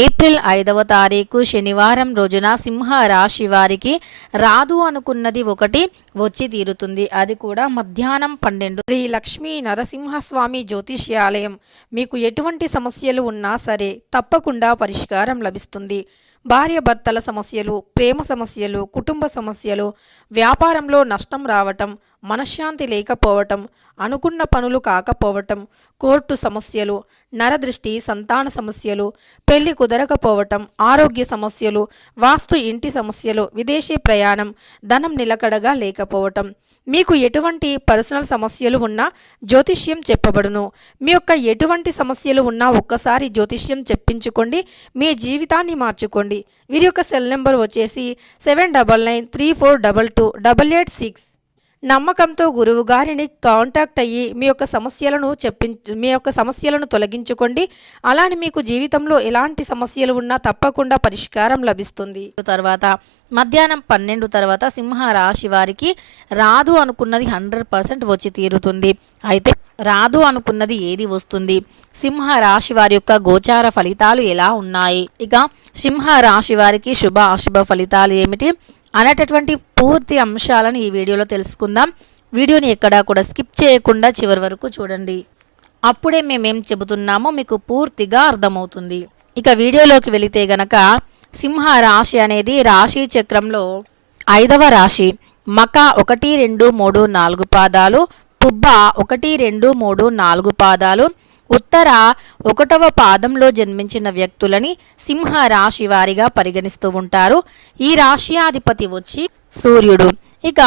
April 5వ తారీఖు శనివారం రోజున సింహ రాశి వారికి రాదు అనుకున్నది ఒకటి వచ్చి తీరుతుంది. అది కూడా మధ్యాహ్నం 12. శ్రీ లక్ష్మీ నరసింహస్వామి జ్యోతిష్యాలయం మీకు ఎటువంటి సమస్యలు ఉన్నా సరే తప్పకుండా పరిష్కారం లభిస్తుంది. భార్యాభర్తల సమస్యలు, ప్రేమ సమస్యలు, కుటుంబ సమస్యలు, వ్యాపారంలో నష్టం రావటం, మనశ్శాంతి లేకపోవటం, అనుకున్న పనులు కాకపోవటం, కోర్టు సమస్యలు, నరదృష్టి, సంతాన సమస్యలు, పెళ్లి కుదరకపోవటం, ఆరోగ్య సమస్యలు, వాస్తు ఇంటి సమస్యలు, విదేశీ ప్రయాణం, ధనం నిలకడగా లేకపోవటం, మీకు ఎటువంటి పర్సనల్ సమస్యలు ఉన్నా జ్యోతిష్యం చెప్పబడును. మీ యొక్క ఎటువంటి సమస్యలు ఉన్నా ఒక్కసారి జ్యోతిష్యం చెప్పించుకోండి, మీ జీవితాన్ని మార్చుకోండి. వీరి యొక్క సెల్ నెంబర్ వచ్చేసి 7993422886. నమ్మకంతో గురువు గారిని కాంటాక్ట్ అయ్యి మీ యొక్క సమస్యలను తొలగించుకోండి. అలానే మీకు జీవితంలో ఎలాంటి సమస్యలు ఉన్నా తప్పకుండా పరిష్కారం లభిస్తుంది. తర్వాత మధ్యాహ్నం 12 తర్వాత సింహ రాశి వారికి రాదు అనుకున్నది 100% వచ్చి తీరుతుంది. అయితే రాదు అనుకున్నది ఏది వస్తుంది? సింహ రాశి వారి యొక్క గోచార ఫలితాలు ఎలా ఉన్నాయి, ఇక సింహ రాశి వారికి శుభ అశుభ ఫలితాలు ఏమిటి అనేటటువంటి పూర్తి అంశాలను ఈ వీడియోలో తెలుసుకుందాం. వీడియోని ఎక్కడా కూడా స్కిప్ చేయకుండా చివరి వరకు చూడండి. అప్పుడే మేమేం చెబుతున్నామో మీకు పూర్తిగా అర్థమవుతుంది. ఇక వీడియోలోకి వెళితే గనక సింహ రాశి అనేది రాశి చక్రంలో 5వ రాశి. మక 1, 2, 3, 4 పాదాలు, పుబ్బ 1, 2, 3, 4 పాదాలు, ఉత్తర 1వ పాదంలో జన్మించిన వ్యక్తులని సింహ రాశి వారిగా పరిగణిస్తూ ఉంటారు. ఈ రాశియాధిపతి వచ్చి సూర్యుడు. ఇక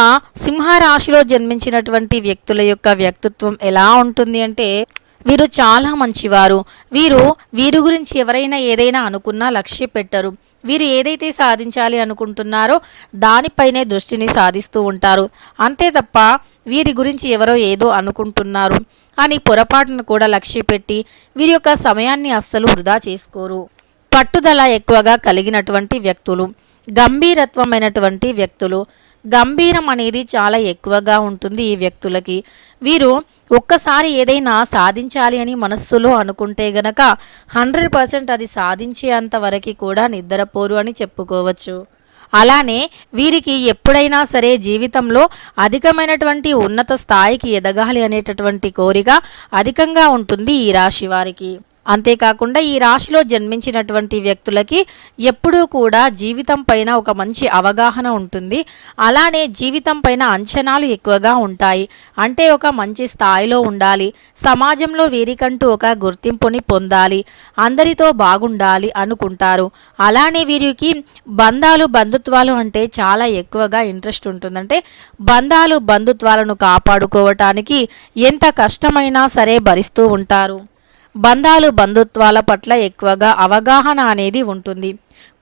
సింహ రాశిలో జన్మించినటువంటి వ్యక్తుల యొక్క వ్యక్తిత్వం ఎలా ఉంటుంది అంటే, వీరు చాలా మంచివారు. వీరి గురించి ఎవరైనా ఏదైనా అనుకున్నా లక్ష్య పెట్టరు. వీరు ఏదైతే సాధించాలి అనుకుంటున్నారో దానిపైనే దృష్టిని సాధిస్తూ ఉంటారు. అంతే తప్ప వీరి గురించి ఎవరో ఏదో అనుకుంటున్నారు అని పొరపాటును కూడా లక్ష్య పెట్టి వీరి యొక్క సమయాన్ని అస్సలు వృధా చేసుకోరు. పట్టుదల ఎక్కువగా కలిగినటువంటి వ్యక్తులు, గంభీరత్వమైనటువంటి వ్యక్తులు. గంభీరం అనేది చాలా ఎక్కువగా ఉంటుంది ఈ వ్యక్తులకి. వీరు ఒక్కసారి ఏదైనా సాధించాలి అని మనస్సులో అనుకుంటే గనక 100% అది సాధించేంత వరకు కూడా నిద్రపోరు అని చెప్పుకోవచ్చు. అలానే వీరికి ఎప్పుడైనా సరే జీవితంలో అధికమైనటువంటి ఉన్నత స్థాయికి ఎదగాలి అనేటటువంటి కోరిక అధికంగా ఉంటుంది ఈ రాశి వారికి. అంతేకాకుండా ఈ రాశిలో జన్మించినటువంటి వ్యక్తులకి ఎప్పుడూ కూడా జీవితం పైన ఒక మంచి అవగాహన ఉంటుంది. అలానే జీవితం పైన అంచనాలు ఎక్కువగా ఉంటాయి. అంటే ఒక మంచి స్థాయిలో ఉండాలి, సమాజంలో వీరికంటూ ఒక గుర్తింపుని పొందాలి, అందరితో బాగుండాలి అనుకుంటారు. అలానే వీరికి బంధుత్వాలు అంటే చాలా ఎక్కువగా ఇంట్రెస్ట్ ఉంటుందంటే బంధుత్వాలను కాపాడుకోవటానికి ఎంత కష్టమైనా సరే భరిస్తూ ఉంటారు. బంధుత్వాల పట్ల ఎక్కువగా అవగాహన అనేది ఉంటుంది.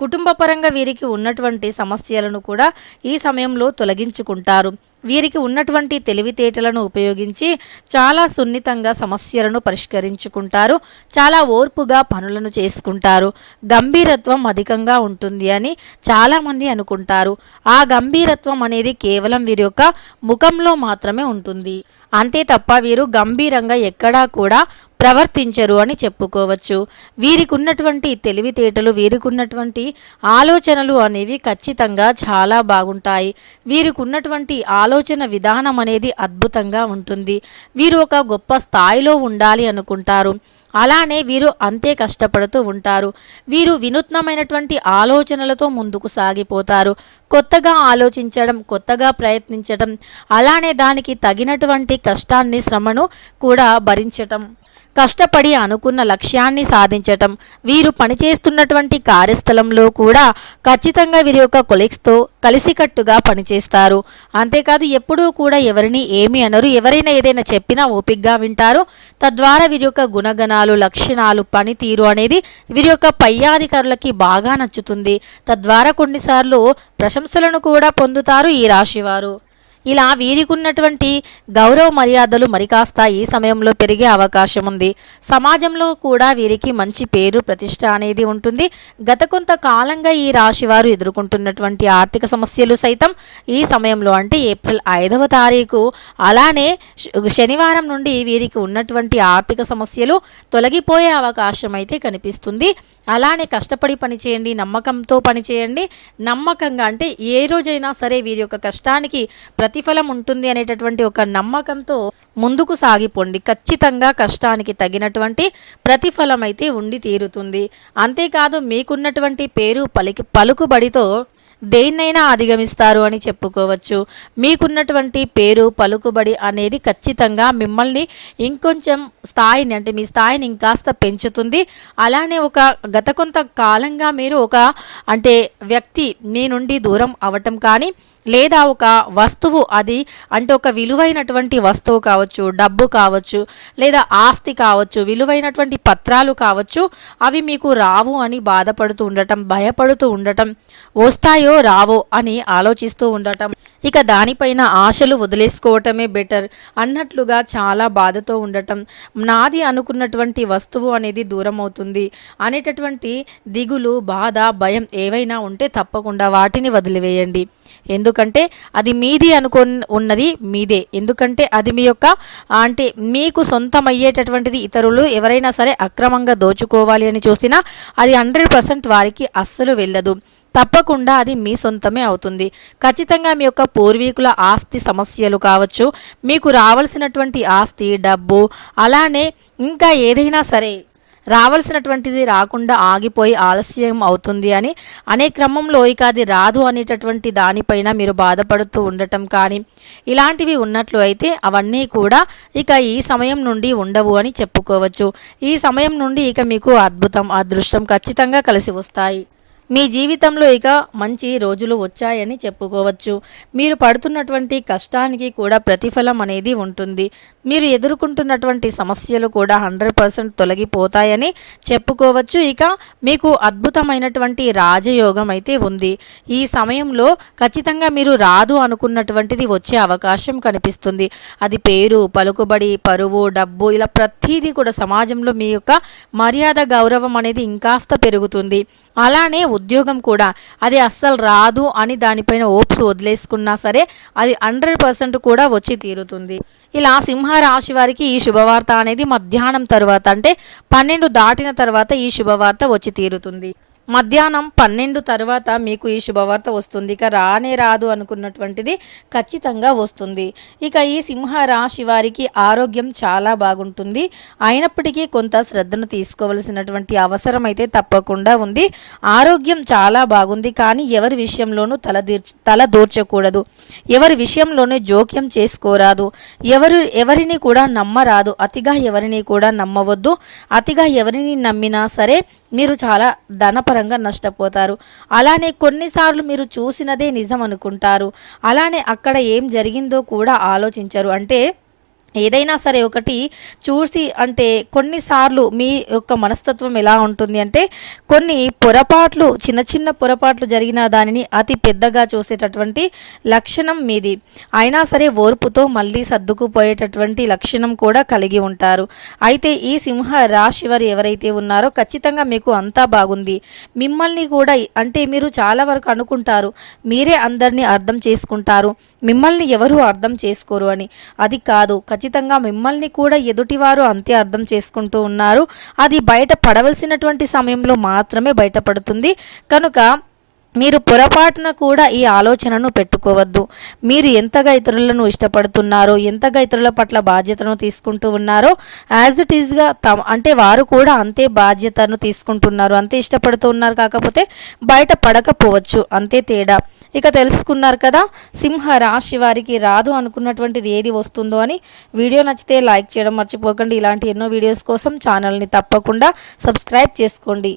కుటుంబపరంగా వీరికి ఉన్నటువంటి సమస్యలను కూడా ఈ సమయంలో తొలగించుకుంటారు. వీరికి ఉన్నటువంటి తెలివితేటలను ఉపయోగించి చాలా సున్నితంగా సమస్యలను పరిష్కరించుకుంటారు. చాలా ఓర్పుగా పనులను చేసుకుంటారు. గంభీరత్వం అధికంగా ఉంటుంది అని చాలామంది అనుకుంటారు. ఆ గంభీరత్వం అనేది కేవలం వీరి యొక్క ముఖంలో మాత్రమే ఉంటుంది. అంతే తప్ప వీరు గంభీరంగా ఎక్కడా కూడా ప్రవర్తించరు అని చెప్పుకోవచ్చు. వీరికి ఉన్నటువంటి తెలివితేటలు, వీరికి ఉన్నటువంటి ఆలోచనలు అనేవి ఖచ్చితంగా చాలా బాగుంటాయి. వీరికి ఉన్నటువంటి ఆలోచన విధానం అనేది అద్భుతంగా ఉంటుంది. వీరు ఒక గొప్ప స్థాయిలో ఉండాలి అనుకుంటారు. అలానే వీరు అంతే కష్టపడుతూ ఉంటారు. వీరు వినూత్నమైనటువంటి ఆలోచనలతో ముందుకు సాగిపోతారు. కొత్తగా ఆలోచించడం, కొత్తగా ప్రయత్నించడం, అలానే దానికి తగినటువంటి కష్టాన్ని, శ్రమను కూడా భరించటం, కష్టపడి అనుకున్న లక్ష్యాన్ని సాధించటం. వీరు పనిచేస్తున్నటువంటి కార్యస్థలంలో కూడా ఖచ్చితంగా వీరి యొక్క కొలీగ్స్తో కలిసికట్టుగా పనిచేస్తారు. అంతేకాదు ఎప్పుడూ కూడా ఎవరిని ఏమీ అనరు. ఎవరైనా ఏదైనా చెప్పినా ఓపికగా వింటారు. తద్వారా వీరి యొక్క గుణగణాలు, లక్షణాలు, పనితీరు అనేది వీరి యొక్క పై అధికారులకి బాగా నచ్చుతుంది. తద్వారా కొన్నిసార్లు ప్రశంసలను కూడా పొందుతారు ఈ రాశివారు. ఇలా వీరికి ఉన్నటువంటి గౌరవ మర్యాదలు మరి కాస్త ఈ సమయంలో పెరిగే అవకాశం ఉంది. సమాజంలో కూడా వీరికి మంచి పేరు, ప్రతిష్ట అనేది ఉంటుంది. గత కొంతకాలంగా ఈ రాశి వారు ఎదుర్కొంటున్నటువంటి ఆర్థిక సమస్యలు సైతం ఈ సమయంలో అంటే ఏప్రిల్ 5వ తారీఖు అలానే శనివారం నుండి వీరికి ఉన్నటువంటి ఆర్థిక సమస్యలు తొలగిపోయే అవకాశం అయితే కనిపిస్తుంది. అలానే కష్టపడి పని చేయండి, నమ్మకంతో పని చేయండి. నమ్మకంగా అంటే ఏ రోజైనా సరే వీరి యొక్క కష్టానికి ప్రతిఫలం ఉంటుంది అనేటటువంటి ఒక నమ్మకంతో ముందుకు సాగిపోండి. ఖచ్చితంగా కష్టానికి తగినటువంటి ప్రతిఫలం అయితే ఉండి తీరుతుంది. అంతేకాదు మీకున్నటువంటి పేరు పలుకుబడితో దేన్నైనా అధిగమిస్తారు అని చెప్పుకోవచ్చు. మీకున్నటువంటి పేరు పలుకుబడి అనేది ఖచ్చితంగా మిమ్మల్ని ఇంకొంచెం స్థాయిని అంటే మీ స్థాయిని ఇంకాస్త పెంచుతుంది. అలానే ఒక గత కొంత కాలంగా మీరు ఒక అంటే వ్యక్తి మీ నుండి దూరం అవ్వటం కానీ లేదా ఒక వస్తువు అది అంటే ఒక విలువైనటువంటి వస్తువు కావచ్చు, డబ్బు కావచ్చు, లేదా ఆస్తి కావచ్చు, విలువైనటువంటి పత్రాలు కావచ్చు, అవి మీకు రావు అని బాధపడుతూ ఉండటం, భయపడుతూ ఉండటం, వస్తాయో రావో అని ఆలోచిస్తూ ఉండటం, ఇక దానిపైన ఆశలు వదిలేసుకోవటమే బెటర్ అన్నట్లుగా చాలా బాధతో ఉండటం, నాది అనుకున్నటువంటి వస్తువు అనేది దూరం అవుతుంది అనేటటువంటి దిగులు, బాధ, భయం ఏవైనా ఉంటే తప్పకుండా వాటిని వదిలివేయండి. ఎందుకంటే అది మీది ఉన్నది మీదే. ఎందుకంటే అది మీ యొక్క అంటే మీకు సొంతమయ్యేటటువంటిది. ఇతరులు ఎవరైనా సరే అక్రమంగా దోచుకోవాలి అని చూసినా అది 100% వారికి అస్సలు వెళ్ళదు. తప్పకుండా అది మీ సొంతమే అవుతుంది. ఖచ్చితంగా మీ యొక్క పూర్వీకుల ఆస్తి సమస్యలు కావచ్చు, మీకు రావాల్సినటువంటి ఆస్తి, డబ్బు, అలానే ఇంకా ఏదైనా సరే రావాల్సినటువంటిది రాకుండా ఆగిపోయి ఆలస్యం అవుతుంది అని అనే క్రమంలో ఇక అది రాదు అనేటటువంటి దానిపైన మీరు బాధపడుతూ ఉండటం కానీ ఇలాంటివి ఉన్నట్లు అయితే అవన్నీ కూడా ఇక ఈ సమయం నుండి ఉండవు అని చెప్పుకోవచ్చు. ఈ సమయం నుండి ఇక మీకు అద్భుతం, అదృష్టం ఖచ్చితంగా కలిసి వస్తాయి. మీ జీవితంలో ఇక మంచి రోజులు వచ్చాయని చెప్పుకోవచ్చు. మీరు పడుతున్నటువంటి కష్టానికి కూడా ప్రతిఫలం అనేది ఉంటుంది. మీరు ఎదుర్కొంటున్నటువంటి సమస్యలు కూడా 100% తొలగిపోతాయని చెప్పుకోవచ్చు. ఇక మీకు అద్భుతమైనటువంటి రాజయోగం అయితే ఉంది. ఈ సమయంలో ఖచ్చితంగా మీరు రాదు అనుకున్నటువంటిది వచ్చే అవకాశం కనిపిస్తుంది. అది పేరు, పలుకుబడి, పరువు, డబ్బు, ఇలా ప్రతిదీ కూడా సమాజంలో మీ యొక్క మర్యాద, గౌరవం అనేది ఇంకాస్త పెరుగుతుంది. అలానే ఉద్యోగం కూడా అది అస్సలు రాదు అని దానిపైన ఓప్స్ వదిలేసుకున్నా సరే అది 100% కూడా వచ్చి తీరుతుంది. ఇలా సింహరాశి వారికి ఈ శుభవార్త అనేది మధ్యాహ్నం తర్వాత అంటే 12 దాటిన తర్వాత ఈ శుభవార్త వచ్చి తీరుతుంది. మధ్యాహ్నం 12 తర్వాత మీకు ఈ శుభవార్త వస్తుంది. ఇక రానే రాదు అనుకున్నటువంటిది ఖచ్చితంగా వస్తుంది. ఇక ఈ సింహరాశి వారికి ఆరోగ్యం చాలా బాగుంటుంది. అయినప్పటికీ కొంత శ్రద్ధను తీసుకోవలసినటువంటి అవసరం అయితే తప్పకుండా ఉంది. ఆరోగ్యం చాలా బాగుంది, కానీ ఎవరి విషయంలోనూ తల దూర్చకూడదు. ఎవరి విషయంలోనూ జోక్యం చేసుకోరాదు. ఎవరిని కూడా నమ్మరాదు. అతిగా ఎవరిని కూడా నమ్మవద్దు. అతిగా ఎవరిని నమ్మినా సరే మీరు చాలా ధనపరంగా నష్టపోతారు. అలానే కొన్నిసార్లు మీరు చూసినదే నిజం అనుకుంటారు. అలానే అక్కడ ఏం జరిగిందో కూడా ఆలోచించరు. అంటే ఏదైనా సరే ఒకటి చూసి అంటే కొన్నిసార్లు మీ యొక్క మనస్తత్వం ఎలా ఉంటుంది అంటే కొన్ని పొరపాట్లు, చిన్న చిన్న పొరపాట్లు జరిగిన దానిని అతి పెద్దగా చూసేటటువంటి లక్షణం మీది. అయినా సరే ఓర్పుతో మళ్ళీ సర్దుకుపోయేటటువంటి లక్షణం కూడా కలిగి ఉంటారు. అయితే ఈ సింహ రాశి వారు ఎవరైతే ఉన్నారో ఖచ్చితంగా మీకు అంతా బాగుంది. మిమ్మల్ని కూడా అంటే మీరు చాలా వరకు అనుకుంటారు మీరే అందరినీ అర్థం చేసుకుంటారు, మిమ్మల్ని ఎవరు అర్థం చేసుకోరు అని. అది కాదు, ఖచ్చితంగా మిమ్మల్ని కూడా ఎదుటివారు అంతే అర్థం చేసుకుంటూ ఉన్నారు. అది బయట పడవలసినటువంటి సమయంలో మాత్రమే బయటపడుతుంది. కనుక మీరు పొరపాటున కూడా ఈ ఆలోచనను పెట్టుకోవద్దు. మీరు ఎంతగా ఇతరులను ఇష్టపడుతున్నారో, ఎంతగా ఇతరుల పట్ల బాధ్యతను తీసుకుంటూ ఉన్నారో యాజ్ ఇట్ ఈజ్గా అంటే వారు కూడా అంతే బాధ్యతను తీసుకుంటున్నారు, అంతే ఇష్టపడుతూ ఉన్నారు. కాకపోతే బయట పడకపోవచ్చు, అంతే తేడా. ఇక తెలుసుకున్నారు కదా సింహ రాశి వారికి రాదు అనుకున్నటువంటిది ఏది వస్తుందో అని. వీడియో నచ్చితే లైక్ చేయడం మర్చిపోకండి. ఇలాంటి ఎన్నో వీడియోస్ కోసం ఛానల్ని తప్పకుండా సబ్స్క్రైబ్ చేసుకోండి.